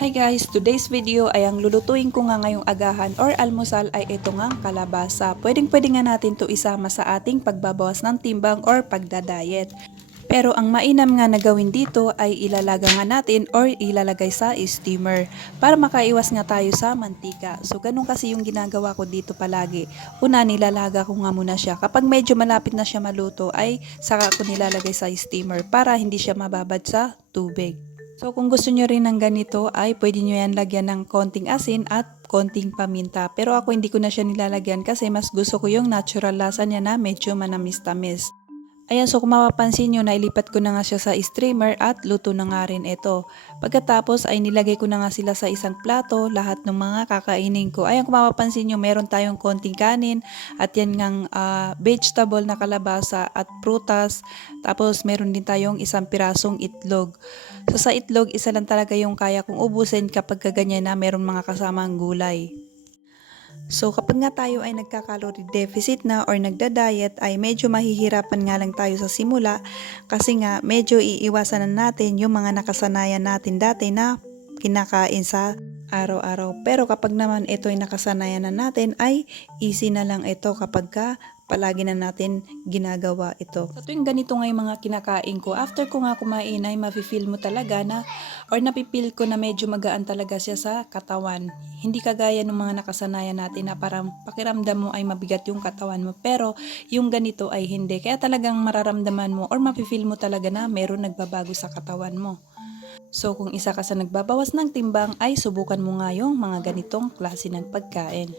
Hi guys, today's video ay ang lulutuin ko nga ngayong agahan or almusal ay ito ngang kalabasa. Pwedeng-pwede nga natin to isama sa ating pagbabawas ng timbang or pagdadayet. Pero ang mainam nga na gawin dito ay ilalaga nga natin or ilalagay sa steamer para makaiwas nga tayo sa mantika. So ganun kasi yung ginagawa ko dito palagi. Una, nilalaga ko nga muna siya. Kapag medyo malapit na siya maluto ay saka ko nilalagay sa steamer para hindi siya mababad sa tubig. So kung gusto nyo rin ng ganito ay pwede nyo yan lagyan ng konting asin at konting paminta. Pero ako hindi ko na siya nilalagyan kasi mas gusto ko yung natural lasa niya na medyo manamis-tamis. Ayan, so kung mapapansin nyo, nailipat ko na nga siya sa streamer at luto na nga rin ito. Pagkatapos ay nilagay ko na nga sila sa isang plato, lahat ng mga kakainin ko. Ayan, kung mapapansin nyo, meron tayong konting kanin at yan ngang vegetable na kalabasa at prutas. Tapos meron din tayong isang pirasong itlog. So sa itlog, isa lang talaga yung kaya kong ubusin kapag kaganyan na meron mga kasamang gulay. So kapag nga tayo ay nagka-calorie deficit na or nagda-diet ay medyo mahihirapan nga lang tayo sa simula kasi nga medyo iiwasan na natin yung mga nakasanayan natin dati na kinakain sa araw-araw. Pero kapag naman ito ay nakasanayan na natin ay easy na lang ito kapag ka palagi na natin ginagawa ito. Sa tuwing ganito nga yung mga kinakain ko, after ko nga kumain ay mafe-feel mo talaga na or napipil ko na medyo magaan talaga siya sa katawan. Hindi kagaya ng mga nakasanayan natin na parang pakiramdam mo ay mabigat yung katawan mo. Pero yung ganito ay hindi. Kaya talagang mararamdaman mo or mafe-feel mo talaga na meron nagbabago sa katawan mo. So kung isa ka sa nagbabawas ng timbang ay subukan mo nga yung mga ganitong klase ng pagkain.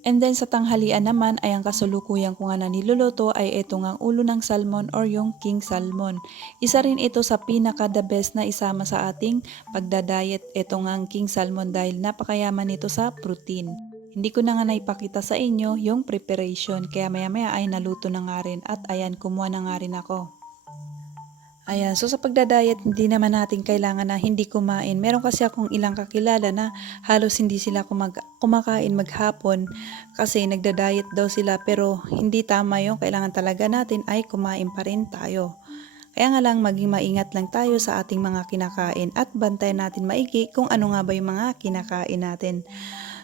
And then sa tanghalian naman ay ang kasalukuyan ko nga na niluluto ay ito nga ulo ng salmon or yung king salmon. Isa rin ito sa pinaka the best na isama sa ating pagdadayet, ito nga ang king salmon dahil napakayaman nito sa protein. Hindi ko na nga naipakita sa inyo yung preparation kaya maya maya ay naluto na nga rin at ayan kumuha na nga rin ako. Ayan, so sa pagdadayet, hindi naman natin kailangan na hindi kumain. Meron kasi akong ilang kakilala na halos hindi sila kumakain maghapon kasi nagdadayet daw sila pero hindi tama yung kailangan talaga natin ay kumain pa rin tayo. Kaya nga lang maging maingat lang tayo sa ating mga kinakain at bantayan natin maigi kung ano nga ba yung mga kinakain natin.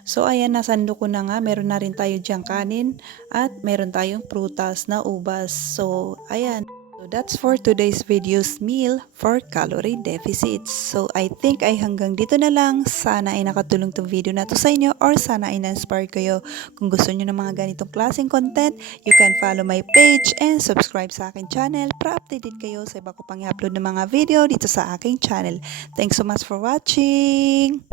So ayan, nasando ko na nga, meron na rin tayo diyang kanin at meron tayong prutas na ubas. So ayan. So that's for today's video's meal for calorie deficits. So I think ay hanggang dito na lang. Sana ay nakatulong tong video na to sa inyo or sana ay na-inspire kayo. Kung gusto nyo ng mga ganitong klaseng content, you can follow my page and subscribe sa aking channel para updated kayo sa iba ko pang i-upload ng mga video dito sa aking channel. Thanks so much for watching!